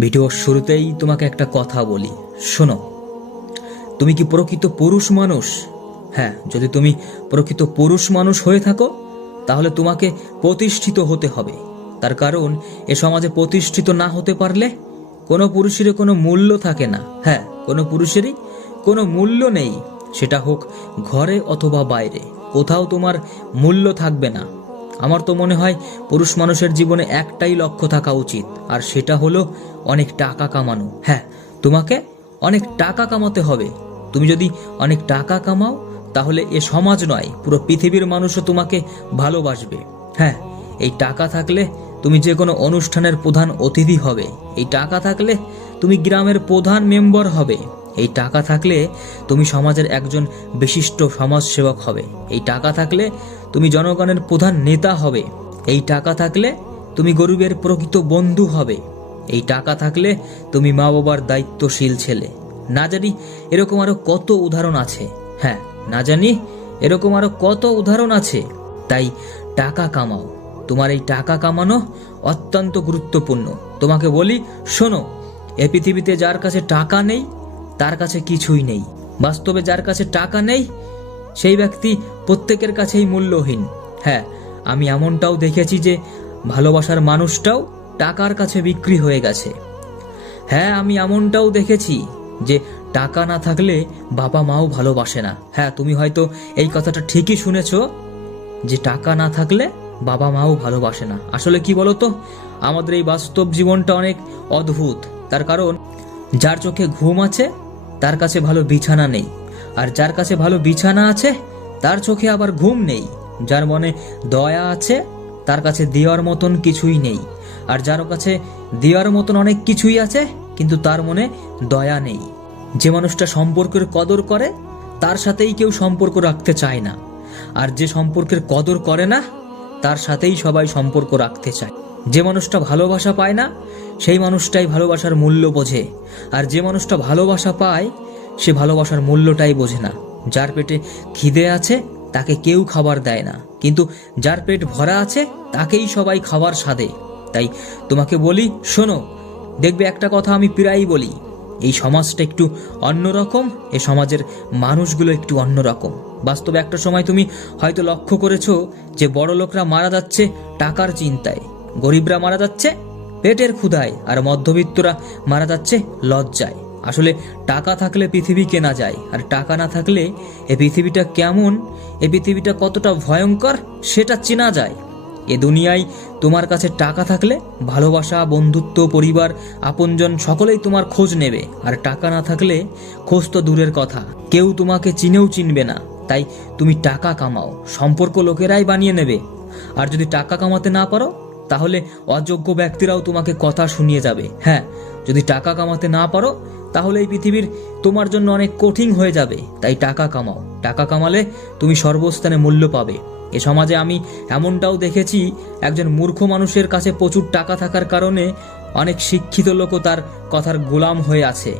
ভিডিওর শুরুতেই তোমাকে একটা কথা বলি, শোনো। তুমি কি প্রকৃত পুরুষ মানুষ? হ্যাঁ, যদি তুমি প্রকৃত পুরুষ মানুষ হয়ে থাকো তাহলে তোমাকে প্রতিষ্ঠিত হতে হবে। তার কারণ এ সমাজে প্রতিষ্ঠিত না হতে পারলে কোনো পুরুষেরই কোনো মূল্য থাকে না। হ্যাঁ, কোনো পুরুষেরই কোনো মূল্য নেই, সেটা হোক ঘরে অথবা বাইরে, কোথাও তোমার মূল্য থাকবে না। আমার তো মনে হয় পুরুষ মানুষের জীবনে একটাই লক্ষ্য থাকা উচিত, আর সেটা হলো অনেক টাকা কামানো। হ্যাঁ, তোমাকে অনেক টাকা কামাতে হবে। তুমি যদি অনেক টাকা কামাও তাহলে এ সমাজ নয়, পুরো পৃথিবীর মানুষও তোমাকে ভালোবাসবে। হ্যাঁ, এই টাকা থাকলে তুমি যে কোনো অনুষ্ঠানের প্রধান অতিথি হবে। এই টাকা থাকলে তুমি গ্রামের প্রধান মেম্বার হবে। এই টাকা থাকলে তুমি সমাজের একজন বিশিষ্ট সমাজসেবক হবে। এই টাকা থাকলে তুমি জনগণের প্রধান নেতা হবে। এই টাকা থাকলে তুমি গরিবের প্রকৃত বন্ধু হবে। এই টাকা থাকলে তুমি মা বাবার দায়িত্বশীল ছেলে। না জানি এরকম আরো কত উদাহরণ আছে। হ্যাঁ, না জানি এরকম আরো কত উদাহরণ আছে। তাই টাকা কামাও। তোমার এই টাকা কামানো অত্যন্ত গুরুত্বপূর্ণ। তোমাকে বলি, শোনো, এ পৃথিবীতে যার কাছে টাকা নেই তার কাছে কিছুই নেই। বাস্তবে যার কাছে টাকা নেই সেই ব্যক্তি প্রত্যেকের কাছেই মূল্যহীন। হ্যাঁ, আমি এমনটাও দেখেছি যে ভালোবাসার মানুষটাও টাকার কাছে বিক্রি হয়ে গেছে। হ্যাঁ, আমি এমনটাও দেখেছি যে টাকা না থাকলে বাবা মাও ভালোবাসে না। হ্যাঁ, তুমি হয়তো এই কথাটা ঠিকই শুনেছ যে টাকা না থাকলে বাবা মাও ভালোবাসে না। আসলে কি বলতো, আমাদের এই বাস্তব জীবনটা অনেক অদ্ভুত। তার কারণ যার চোখে ঘুম আছে তার কাছে ভালো বিছানা নেই, আর যার কাছে ভালো বিছানা আছে তার চোখে আবার ঘুম নেই। যার মনে দয়া আছে তার কাছে দেওয়ার মতন কিছুই নেই, আর যার কাছে দেওয়ার মতন অনেক কিছুই আছে কিন্তু তার মনে দয়া নেই। যে মানুষটা সম্পর্কের কদর করে তার সাথেই কেউ সম্পর্ক রাখতে চায় না, আর যে সম্পর্কের কদর করে না তার সাথেই সবাই সম্পর্ক রাখতে চায়। যে মানুষটা ভালোবাসা পায় না সেই মানুষটাই ভালোবাসার মূল্য বোঝে, আর যে মানুষটা ভালোবাসা পায় সে ভালোবাসার মূল্যটাই বোঝে না। যার পেটে খিদে আছে তাকে কেউ খাবার দেয় না, কিন্তু যার পেট ভরা আছে তাকেই সবাই খাবার সাধে। তাই তোমাকে বলি, শোনো, দেখবে একটা কথা আমি প্রায়ই বলি, এই সমাজটা একটু অন্যরকম, এই সমাজের মানুষগুলো একটু অন্যরকম। বাস্তবে একটা সময় তুমি হয়তো লক্ষ্য করেছো যে বড় লোকরা মারা যাচ্ছে টাকার চিন্তায়, গরিবরা মারা যাচ্ছে পেটের ক্ষুধায়, আর মধ্যবিত্তরা মারা যাচ্ছে লজ্জায়। আসলে টাকা থাকলে পৃথিবী কেনা যায়, আর টাকা না থাকলে এ পৃথিবীটা কেমন, এ পৃথিবীটা কতটা ভয়ঙ্কর সেটা চেনা যায়। এ দুনিয়ায় তোমার কাছে টাকা থাকলে ভালোবাসা, বন্ধুত্ব, পরিবার, আপনজন সকলেই তোমার খোঁজ নেবে, আর টাকা না থাকলে খোঁজ তো দূরের কথা, কেউ তোমাকে চিনেও চিনবে না। তাই তুমি টাকা কামাও, সম্পর্ক লোকেরাই বানিয়ে নেবে। আর যদি টাকা কামাতে না পারো তাহলে অযোগ্য ব্যক্তিরাও তোমাকে কথা শুনিয়ে যাবে। হ্যাঁ, যদি টাকা কামাতে না পারো তাহলে এই পৃথিবীর তোমার জন্য অনেক কঠিন হয়ে যাবে। তাই টাকা কামাও। টাকা কামালে তুমি সর্বস্থানে মূল্য পাবে। এ সমাজে আমি এমনটাও দেখেছি, একজন মূর্খ মানুষের কাছে প্রচুর টাকা থাকার কারণে অনেক শিক্ষিত লোকও তার কথার গোলাম হয়ে আছে।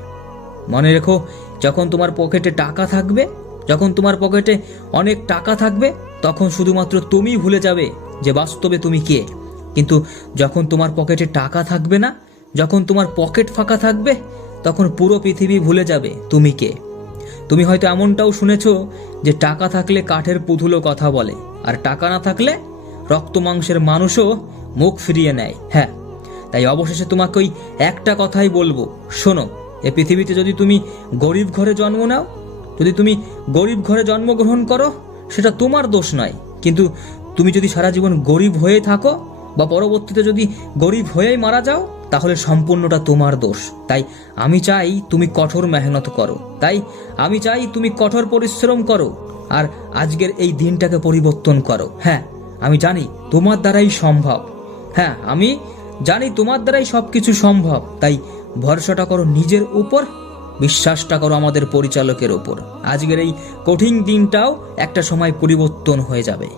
মনে রেখো, যখন তোমার পকেটে টাকা থাকবে, যখন তোমার পকেটে অনেক টাকা থাকবে, তখন শুধুমাত্র তুমি ভুলে যাবে যে বাস্তবে তুমি কে। কিন্তু যখন তোমার পকেটে টাকা থাকবে না, যখন তোমার পকেট ফাঁকা থাকবে, তখন পুরো পৃথিবী ভুলে যাবে তুমি কে। তুমি হয়তো এমনটাও শুনেছো যে টাকা থাকলে কাঠের পুতুলও কথা বলে, আর টাকা না থাকলে রক্ত মাংসের মানুষও মুখ ফিরিয়ে নেয়। হ্যাঁ, তাই অবশেষে তোমাকে ওই একটা কথাই বলবো, শোনো, এ পৃথিবীতে যদি তুমি গরিব ঘরে জন্ম নাও, যদি তুমি গরিব ঘরে জন্মগ্রহণ করো, সেটা তোমার দোষ নয়। কিন্তু তুমি যদি সারা জীবন গরিব হয়ে থাকো বা পরবর্তীতে যদি গরিব হয়েই মারা যাও, তাহলে সম্পূর্ণটা তোমার দোষ। তাই আমি চাই তুমি কঠোর মেহনত করো, তাই আমি চাই তুমি কঠোর পরিশ্রম করো, আর আজকের এই দিনটাকে পরিবর্তন করো। হ্যাঁ, আমি জানি তোমার দ্বারাই সম্ভব। হ্যাঁ, আমি জানি তোমার দ্বারাই সবকিছু সম্ভব। তাই ভরসাটা করো নিজের উপর, বিশ্বাসটা করো আমাদের পরিচালকের উপর। আজকের এই কঠিন দিনটাও একটা সময় পরিবর্তন হয়ে যাবে।